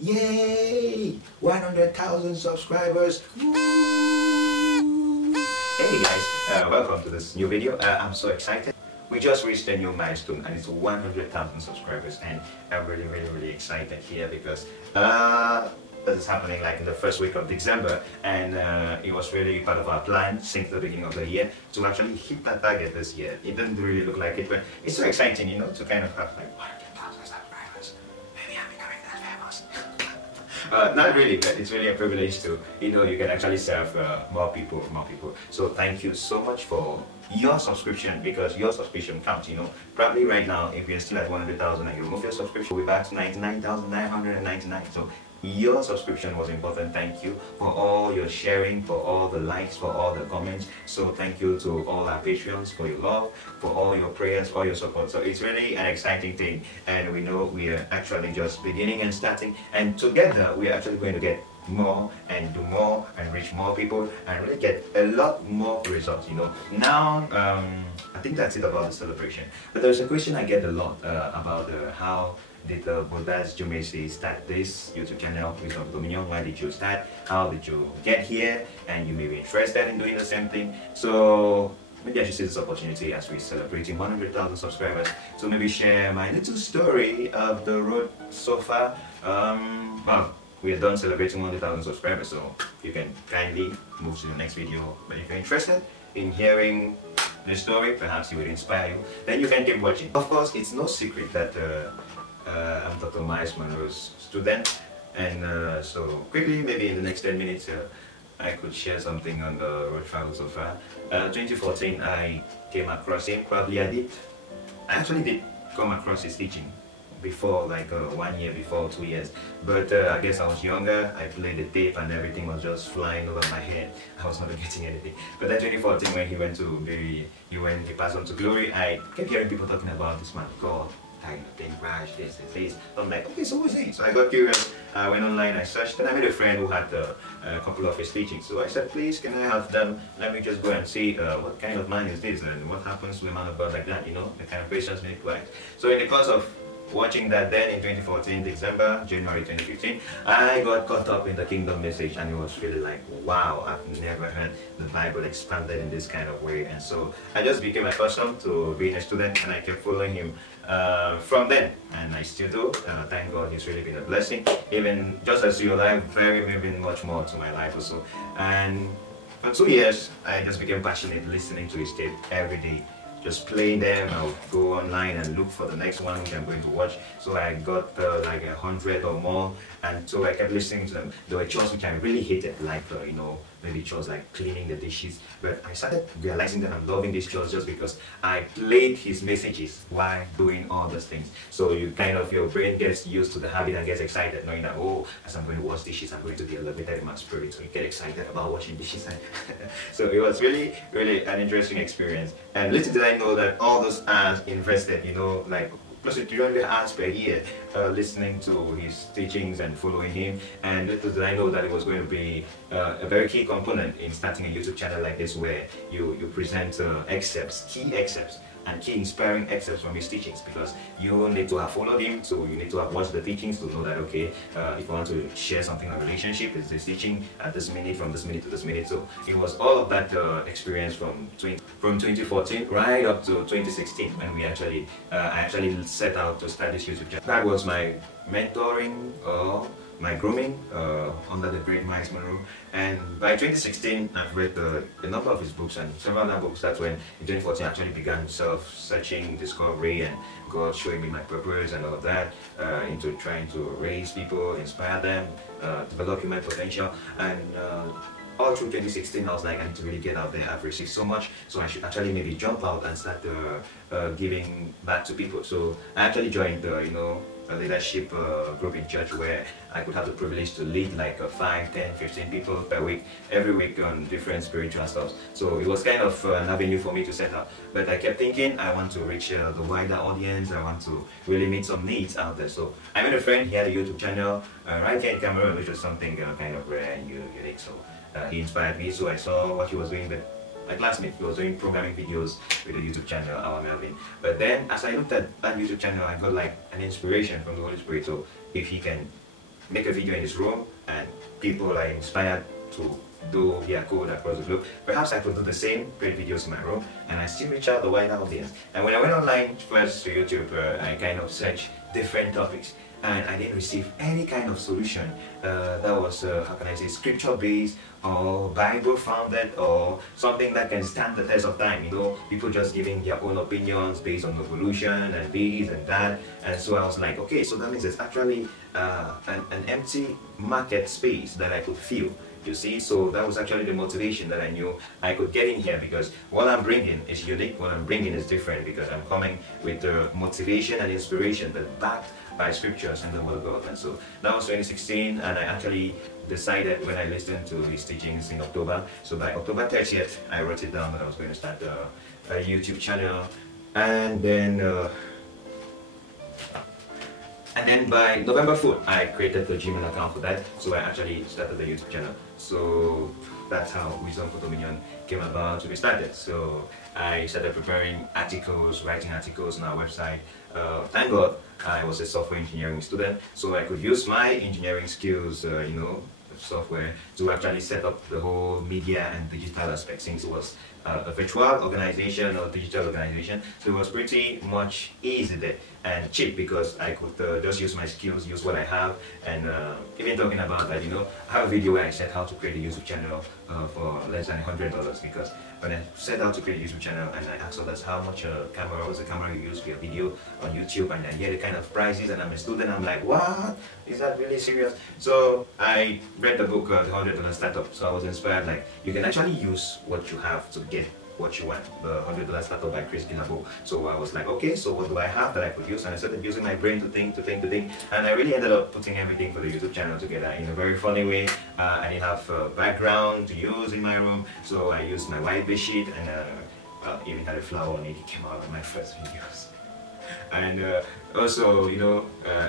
Yay! 100,000 subscribers! Woo! Hey guys, welcome to this new video. I'm so excited. We just reached a new milestone and it's 100,000 subscribers, and I'm really excited here because this is happening like in the first week of December, and it was really part of our plan since the beginning of the year to actually hit that target this year. It didn't really look like it, but it's so exciting, you know, to kind of have like 100,000 subscribers. Maybe I'm becoming that famous. Not really, but it's really a privilege to, you know, you can actually serve more people. So thank you so much for your subscription, because your subscription counts, you know. Probably right now, if you're still at 100,000 and you remove your subscription, we're back to 99,999. So your subscription was important. Thank you for all your sharing, for all the likes, for all the comments. So thank you to all our Patreons for your love, for all your prayers, for your support. So it's really an exciting thing, and we know we are actually just beginning and starting, and together we are actually going to get more and do more and reach more people and really get a lot more results, you know. Now I think that's it about the celebration, but there's a question I get a lot about how did Bodas Djoumessi start this YouTube channel, wisdomfordominion? Why did you start? How did you get here? And you may be interested in doing the same thing. So maybe I should see this opportunity as we're celebrating 100,000 subscribers to maybe share my little story of the road so far. Well, we are done celebrating 100,000 subscribers, so you can kindly move to the next video. But if you're interested in hearing the story, perhaps it will inspire you, then you can keep watching. Of course, it's no secret that I'm Dr. Myles, Munroe's student, and so quickly, maybe in the next 10 minutes, I could share something on the road travel so far. 2014, I came across him. Probably I actually did come across his teaching before, like 1 year before, 2 years, but I guess I was younger. I played the tape and everything was just flying over my head. I was not getting anything. But then 2014, when he went to he passed on to glory, I kept hearing people talking about this man God, kind of thing, Raj, this. I'm like, okay, so what's it? So I got curious. I went online, I searched, and I met a friend who had a couple of his teachings. So I said, please, can I have them? Let me just go and see what kind of man is this, and what happens to a man of God like that, you know, the kind of questions we need to ask. So in the course of watching that, then in 2014, December, January 2015, I got caught up in the kingdom message, and it was really like, wow, I've never heard the Bible expanded in this kind of way. And so I just became accustomed to being a student, and I kept following him from then, and I still do. Thank God, he's really been a blessing. Even just as your life, maybe much more to my life also. And for 2 years, I just became passionate listening to his tape every day. Just playing them. I'll go online and look for the next one which I'm going to watch. So I got like 100 or more, and so I kept listening to them. There were chores which I really hated, like you know, maybe chores like cleaning the dishes. But I started realizing that I'm loving these chores just because I played his messages while doing all those things. So you kind of, your brain gets used to the habit and gets excited, knowing that, oh, as I'm going to wash dishes, I'm going to be elevated in my spirit. So you get excited about washing dishes. So it was really an interesting experience. And little did I know that all those hours invested, you know, like plus 300 hours per year listening to his teachings and following him, and little did I know that it was going to be a very key component in starting a YouTube channel like this, where you present excerpts, key excerpts, and key inspiring excerpts from his teachings, because you need to have followed him, so you need to have watched the teachings to know that, okay, if you want to share something on relationship, it's this teaching at this minute, from this minute to this minute. So it was all of that experience from 2014 right up to 2016, when we actually I actually set out to start this YouTube channel. That was my mentoring, my grooming under the great Myles Munroe. And by 2016, I've read a number of his books, and several other books. That's when in 2014 I actually began self-searching, discovery, and God showing me my purpose and all of that, into trying to raise people, inspire them, develop human potential. And all through 2016, I was like, I need to really get out there. I've received so much, so I should actually maybe jump out and start giving back to people. So I actually joined you know, a leadership group in church, where I could have the privilege to lead like 5, 10, 15 people per week, every week, on different spiritual stuff. So it was kind of an avenue for me to set up. But I kept thinking, I want to reach the wider audience. I want to really meet some needs out there. So I met a friend. He had a YouTube channel right here in Cameroon, which was something kind of rare and unique. So he inspired me. So I saw what he was doing with my classmate. He was doing programming videos with a YouTube channel, our Melvin. But then as I looked at that YouTube channel, I got like an inspiration from the Holy Spirit. So if he can make a video in this room and people are inspired to do their code across the globe. Perhaps I could do the same, create videos in my room, and I still reach out the wider audience. And when I went online first to YouTube, I kind of searched different topics, and I didn't receive any kind of solution that was, how can I say, scripture based or Bible founded or something that can stand the test of time. You know, people just giving their own opinions based on evolution and this and that. And so I was like, okay, so that means there's actually an empty market space that I could fill. You see, so that was actually the motivation that I knew I could get in here, because what I'm bringing is unique, what I'm bringing is different, because I'm coming with the motivation and inspiration that backed by scriptures and the word of God. And so that was 2016, and I actually decided when I listened to his teachings in October. So by October 30th, I wrote it down that I was going to start a YouTube channel, and then by November 4th, I created the Gmail account for that, so I actually started the YouTube channel. So that's how Wisdom for Dominion came about to be started. So I started preparing articles, writing articles on our website. Thank God I was a software engineering student, so I could use my engineering skills, you know, software, to actually set up the whole media and digital aspect, since it was a virtual organization or digital organization. So it was pretty much easy there and cheap, because I could just use my skills, use what I have. And even talking about that, you know, I have a video where I said how to create a YouTube channel for less than $100, because when I set out to create a YouTube channel and I asked others how much camera was the camera you use for your video on YouTube, and I hear the kind of prices, and I'm a student, I'm like, what? Is that really serious? So I read the book, The $100 Startup. So I was inspired, like, you can actually use what you have to get what you want, the $100 Startup by Chris Dinabo. So I was like, okay, so what do I have that I could use? And I started using my brain to think, and I really ended up putting everything for the YouTube channel together in a very funny way. I didn't have a background to use in my room, so I used my white bed sheet, and even had a flower on it. It came out of my first videos. And also, you know,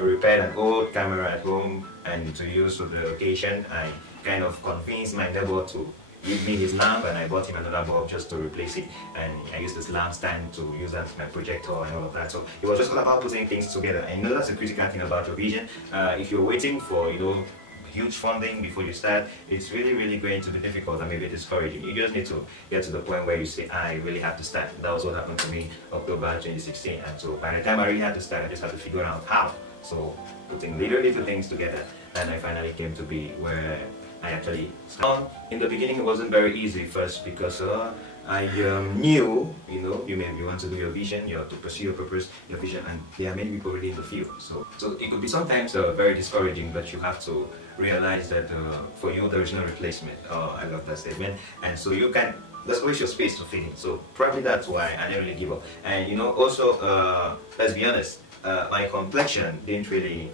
repaired an old camera at home, and to use for the occasion, I kind of convinced my neighbor to give me his lamp, and I bought him another bulb just to replace it, and I used this lamp stand to use as my projector and all of that. So it was just all about putting things together. And you know, that's a critical thing about your vision. If you're waiting for, you know, huge funding before you start, it's really going to be difficult and maybe discouraging. You just need to get to the point where you say, I really have to start. That was what happened to me October 2016. And so by the time I really had to start, I just had to figure out how. So putting little things together, and I finally came to be where I actually started. In the beginning, it wasn't very easy first, because I knew, you know, you want to do your vision, you have to pursue your purpose, your vision, and there are many people already in the field. So it could be sometimes very discouraging, but you have to realize that for you there is no replacement. I love that statement. And so you can, there's always your space to fit in. So probably that's why I didn't really give up. And you know, also, let's be honest, my complexion didn't really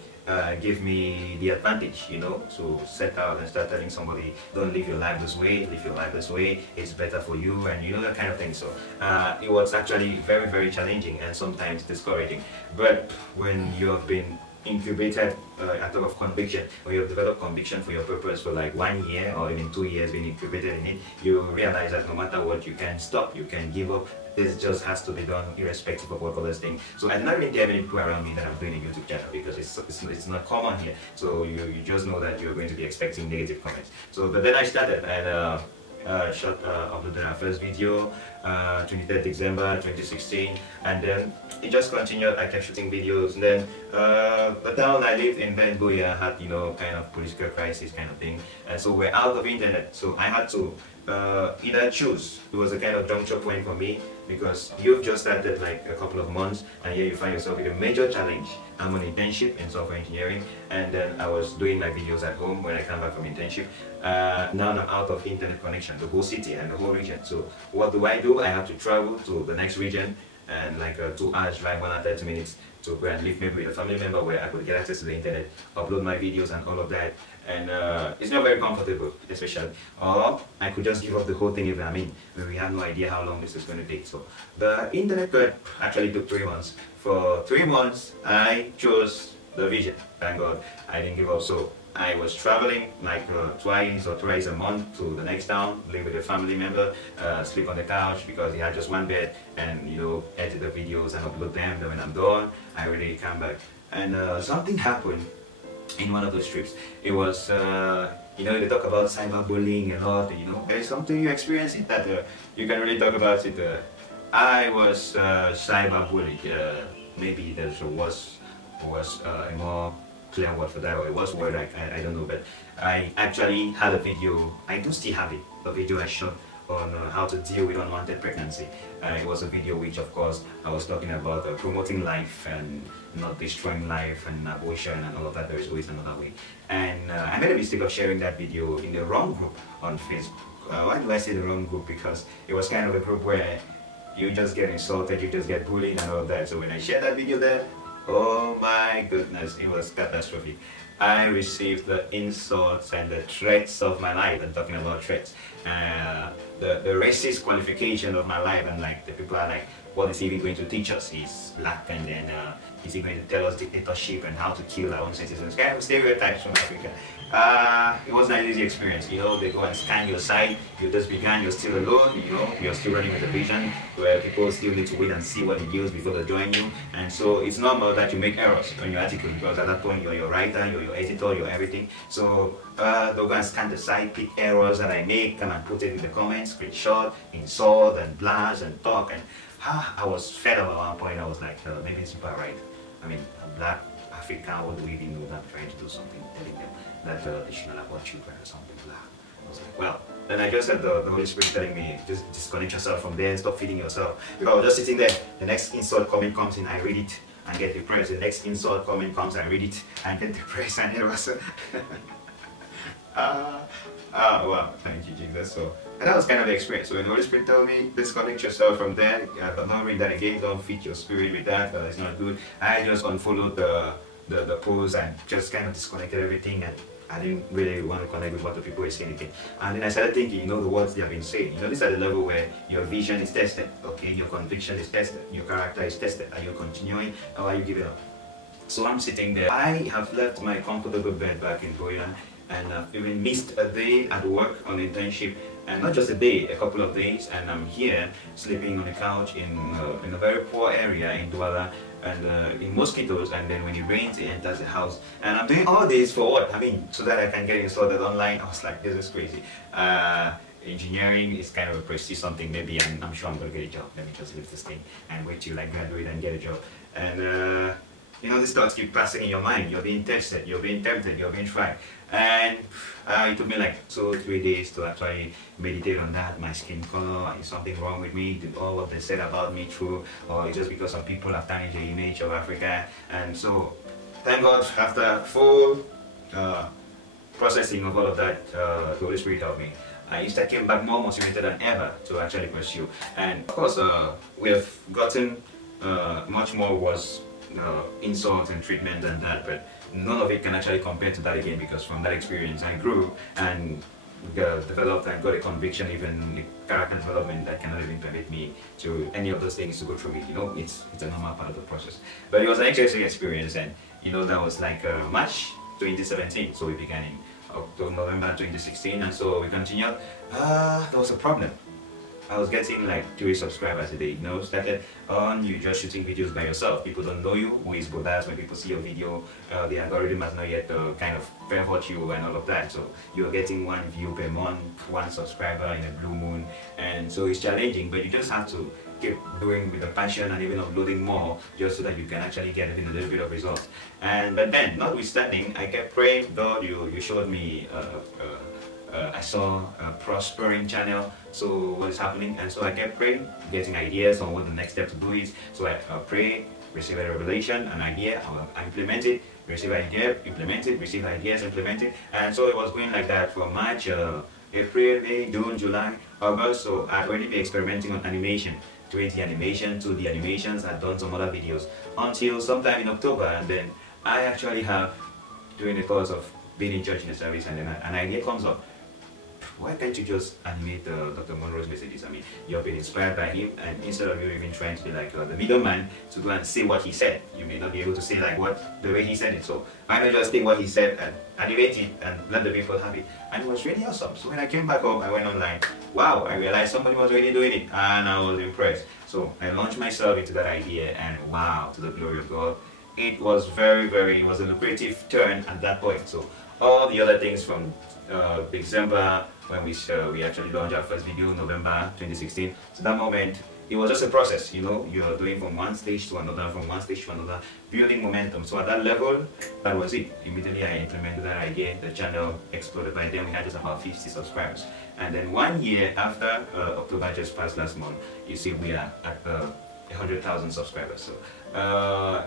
give me the advantage, you know, to set out and start telling somebody, don't live your life this way, live your life this way, it's better for you, and you know, that kind of thing. So it was actually very challenging and sometimes discouraging. But when you have been incubated out of conviction, or you have developed conviction for your purpose for like 1 year or even 2 years being incubated in it, you realize that no matter what, you can stop, you can give up. This just has to be done irrespective of what others think. So I did not really have any people around me that I'm doing a YouTube channel, because it's not common here. So you just know that you're going to be expecting negative comments. So but then I started, and uploaded our first video 23rd December 2016, and then it just continued. I kept shooting videos, and then the town I lived in, Bengoya, had, you know, kind of political crisis kind of thing, and so we're out of internet. So I had to either choose. It was a kind of juncture point for me, because you've just started like a couple of months, and here you find yourself with a major challenge. I'm on internship in software engineering, and then I was doing my videos at home when I come back from internship. Now I'm out of internet connection, the whole city and the whole region. So what do? I have to travel to the next region, and like 2 hours drive, 1 hour 30 minutes, to go and live maybe with a family member where I could get access to the internet, upload my videos and all of that. And it's not very comfortable, especially. Or I could just give up the whole thing if we have no idea how long this is going to take. So the internet actually took 3 months. For 3 months, I chose the vision. Thank God I didn't give up. So I was traveling like twice or thrice a month to the next town, live with a family member, sleep on the couch because he had just 1 bed, and you know, edit the videos and upload them. Then when I'm done, I really come back. And something happened in one of those trips. It was, you know, they talk about cyberbullying a lot, you know. It's something you experience it that you can really talk about it. I was cyberbullied. Maybe there was a more clear word for that, or it was word, I don't know, but I actually had a video, I do still have it, a video I shot on how to deal with unwanted pregnancy. It was a video which, of course, I was talking about promoting life and not destroying life and abortion and all of that. There is always another way. And I made a mistake of sharing that video in the wrong group on Facebook. Why do I say the wrong group? Because it was kind of a group where you just get insulted, you just get bullied and all of that. So when I shared that video there, oh my goodness, it was catastrophic. I received the insults and the threats of my life. I'm talking about threats. The racist qualification of my life, and like the people are like, what is he even going to teach us? He's black, and then is he going to tell us dictatorship and how to kill our own citizens? Kind of stereotypes from Africa. It wasn't an easy experience. You know, they go and scan your site, you just began, you're still alone, you know, you're still running with a vision where people still need to wait and see what it yields before they join you. And so it's normal that you make errors on your article, because at that point you're your writer, you're your editor, you're everything. So they'll go and scan the site, pick errors that I make, come and put it in the comments, screenshot, insult and blast and talk. And I was fed up at one point. I was like, maybe it's super right. I mean, I'm black, African, what do we even know that I'm trying to do something, telling them that they should not abort children or something, blah. I was like, well, then I just had the Holy Spirit telling me, just disconnect yourself from there, stop feeding yourself. Because I was just sitting there, the next insult comment comes in, I read it and get depressed. The next insult comment comes, I read it and get depressed, and it was wow, thank you, Jesus. So, and that was kind of the experience. So when the Holy Spirit told me, disconnect yourself from there, don't read that again, don't feed your spirit with that, it's not good. I just unfollowed the post and just kind of disconnected everything, and I didn't really want to connect with what the people were saying again. And then I started thinking, you know, the words they have been saying. You know, this is at the level where your vision is tested, okay, your conviction is tested, your character is tested. Are you continuing, or are you giving up? So I'm sitting there. I have left my comfortable bed back in Boyan, and I've even missed a day at work on internship, and not just a day, a couple of days, and I'm here sleeping on the couch in a very poor area in Douala, and in mosquitoes, and then when it rains it enters the house, and I'm doing all this for what? I mean, so that I can get installed online. I was like, this is crazy. Engineering is kind of a prestige something. Maybe I'm sure I'm gonna get a job. Let me just leave this thing and wait till I graduate and get a job. And you know, these thoughts keep passing in your mind. You're being tested, you're being tempted, you're being tried. And it took me like 2 or 3 days to actually meditate on that. My skin color, is something wrong with me? Did all what they said about me true? Or it's just because some people have tarnished the image of Africa? And so, thank God, after full processing of all of that, the Holy Spirit helped me. I instead came back more motivated than ever to actually pursue. And of course, we have gotten much more was insults and treatment than that, but none of it can actually compare to that again, because from that experience I grew and developed and got a conviction, even a character development that cannot even permit me to any of those things to go through me. You know, it's a normal part of the process. But it was an interesting experience, and you know, that was like March 2017, so we began in November 2016, and so we continued. There was a problem. I was getting like 3 subscribers a day, you know, started on you just shooting videos by yourself. People don't know you, who is Bodas. When people see your video, the algorithm has not yet kind of favored you and all of that. So you're getting 1 view per month, 1 subscriber in a blue moon, and so it's challenging, but you just have to keep doing with a passion and even uploading more, just so that you can actually get even a little bit of results. But then, notwithstanding, I kept praying. God, you showed me I saw a prospering channel, so what is happening? And so I kept praying, getting ideas on what the next step to do is. So I pray, receive a revelation, an idea, I implement it, receive an idea, implement it, receive ideas, implement it. And so it was going like that for March, April, May, June, July, August. So I'd already been experimenting on animation, 3D animation, 2D animations. I'd done some other videos until sometime in October, and then I actually have, during the course of being in church in the service, and then an idea comes up. Why can't you just animate Dr. Munroe's messages? I mean, you've been inspired by him, and instead of you even trying to be like the middleman to go and say what he said, you may not be able to say like the way he said it. So why not just take what he said and animate it and let the people have it? And it was really awesome. So when I came back home, I went online. Wow, I realized somebody was already doing it, and I was impressed. So I launched myself into that idea, and wow, to the glory of God, it was it was a lucrative turn at that point. So all the other things from December, when we actually launched our first video, November 2016, to that moment, it was just a process, you know. You're doing from one stage to another, from one stage to another, building momentum. So at that level, that was it. Immediately I implemented that idea, the channel exploded. By then we had just about 50 subscribers. And then 1 year after, October just passed last month, you see we are at 100,000 subscribers. So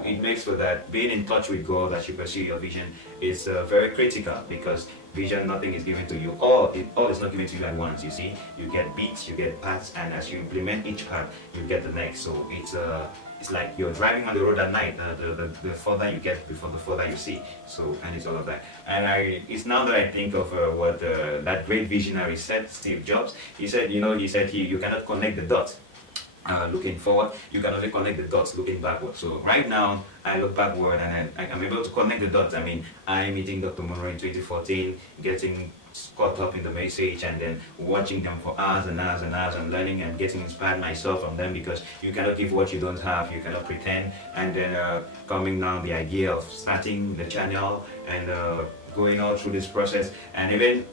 it makes for that being in touch with God as you pursue your vision is very critical, because vision, nothing is given to you. All is not given to you at once. You see, you get beats, you get parts, and as you implement each part, you get the next. So it's like you're driving on the road at night. The further you get, before the further you see. So, and it's all of that. And it's now that I think of what that great visionary said, Steve Jobs. He said, you know, you cannot connect the dots looking forward, you can only connect the dots looking backward. So right now, I look backward and I'm able to connect the dots. I mean, I'm meeting Dr. Munroe in 2014, getting caught up in the message, and then watching them for hours and hours and hours, and learning and getting inspired myself from them, because you cannot give what you don't have, you cannot pretend. And then coming now the idea of starting the channel and going all through this process, and even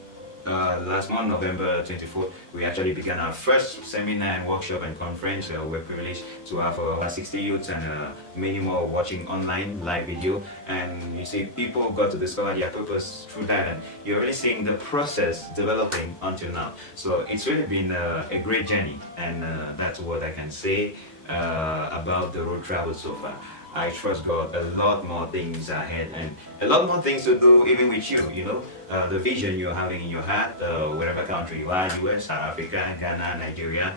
last month, November 24th, we actually began our first seminar and workshop and conference. We're privileged to have over 60 youths and many more watching online live video. And you see, people got to discover their purpose through that, and you're really seeing the process developing until now. So it's really been a great journey, and that's what I can say about the road travel so far. I trust God, a lot more things ahead, and a lot more things to do even with you, you know. The vision you're having in your heart, wherever country you are, US, South Africa, Ghana, Nigeria,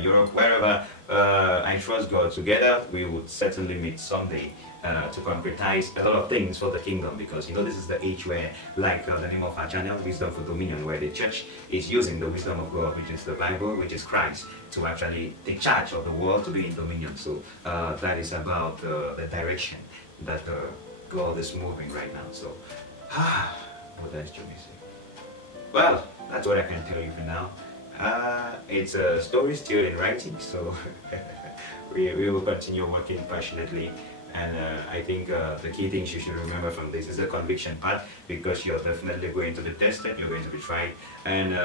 Europe, wherever, I trust God. Together we would certainly meet someday to concretize a lot of things for the kingdom, because you know this is the age where, like the name of our channel, Wisdom for Dominion, where the church is using the wisdom of God, which is the Bible, which is Christ, to actually take charge of the world, to be in dominion. So that is about the direction that God is moving right now. So Bodas Djoumessi. Well, that's what I can tell you for now. It's a story still in writing, so we will continue working passionately. And I think the key things you should remember from this is the conviction part, because you're definitely going to be tested, you're going to be tried. And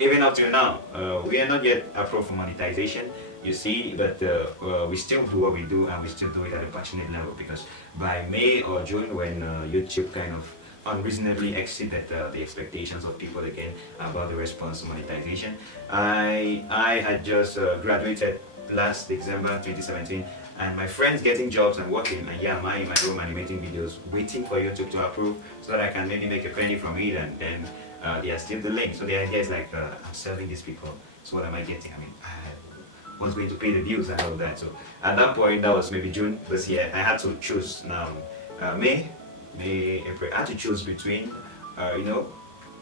even up till now, we are not yet approved for monetization, you see, but we still do what we do, and we still do it at a passionate level, because by May or June, when YouTube kind of unreasonably exceeded the expectations of people again about the response to monetization, I had just graduated last December 2017, and my friends getting jobs and working, and yeah, I'm in my room animating videos, waiting for YouTube to approve so that I can maybe make a penny from it, and then they are still delaying. So the idea is like, I'm serving these people, so what am I getting? I mean, what's going to pay the bills and all that? So at that point, that was maybe June this year, I had to choose now, May, April, I had to choose between, you know,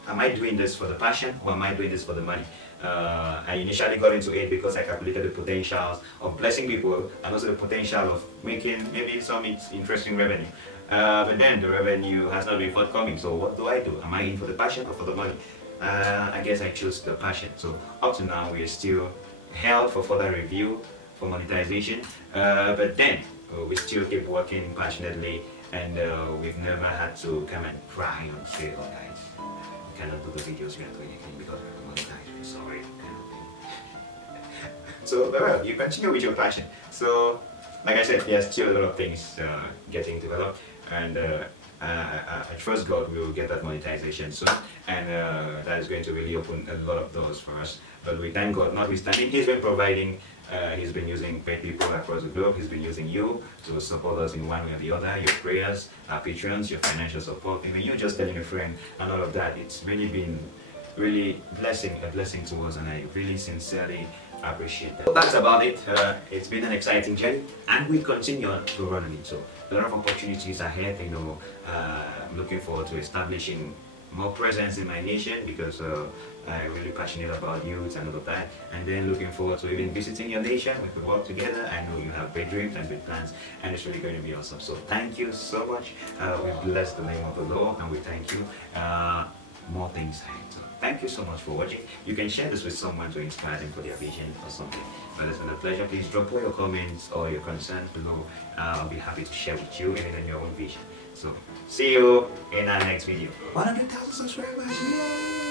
am I doing this for the passion, or am I doing this for the money? I initially got into it because I calculated the potentials of blessing people, and also the potential of making maybe some interesting revenue. But then the revenue has not been forthcoming, so what do? Am I in for the passion or for the money? I guess I chose the passion. So up to now, we are still held for further review for monetization, but then we still keep working passionately, and we've never had to come and cry and say, oh guys, we cannot do the videos we are doing again because we're monetized, we're sorry, kind of thing. So well, you continue with your passion. So like I said, there's still a lot of things getting developed, and I trust God we will get that monetization soon, and that is going to really open a lot of doors for us. But we thank God, notwithstanding, He's been providing, He's been using great people across the globe, He's been using you to support us in one way or the other, your prayers, our patrons, your financial support, even you just telling a friend and all of that. It's really been a blessing to us, and I really sincerely appreciate that. So that's about it. It's been an exciting journey, and we continue on to run on it. So a lot of opportunities ahead. You know, I'm looking forward to establishing more presence in my nation, because I'm really passionate about youth and all of that. And then looking forward to even visiting your nation. We could work together. I know you have great dreams and great plans, and it's really going to be awesome. So thank you so much. We bless the name of the Lord, and we thank you. more things ahead. So thank you so much for watching. You can share this with someone to inspire them for their vision or something. But it's been a pleasure. Please drop all your comments or your concerns below. I'll be happy to share with you even your own vision. So see you in our next video. 100,000 subscribers! Yay!